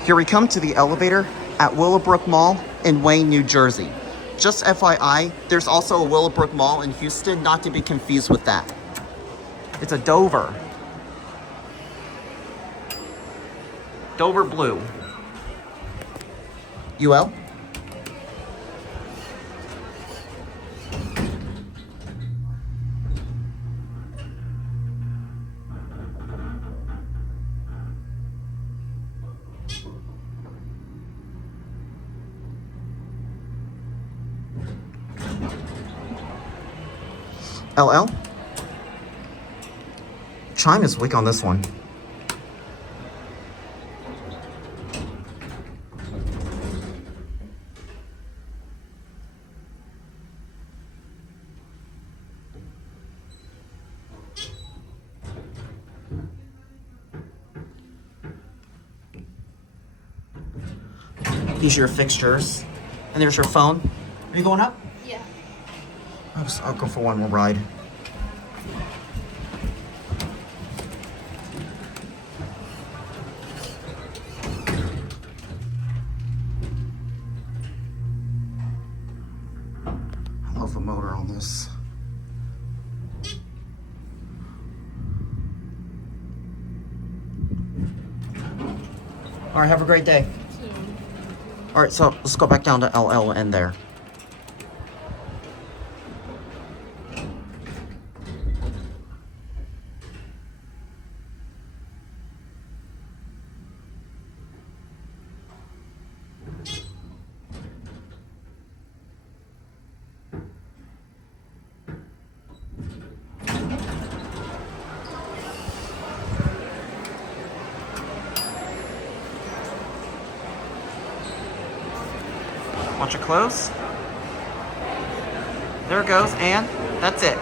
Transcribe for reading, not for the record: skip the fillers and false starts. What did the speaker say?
Here we come to the elevator at Willowbrook Mall in Wayne, New Jersey. Just FYI, there's also a Willowbrook Mall in Houston, not to be confused with that. It's a Dover. Dover Blue. UL? LL? Chime is weak on this one. These are your fixtures. And there's your phone. Are you going up? Yeah. I'll go for one more ride. I love the motor on this. All right, have a great day. All right, so let's go back down to LL and there. Watch it close. There it goes, and that's it.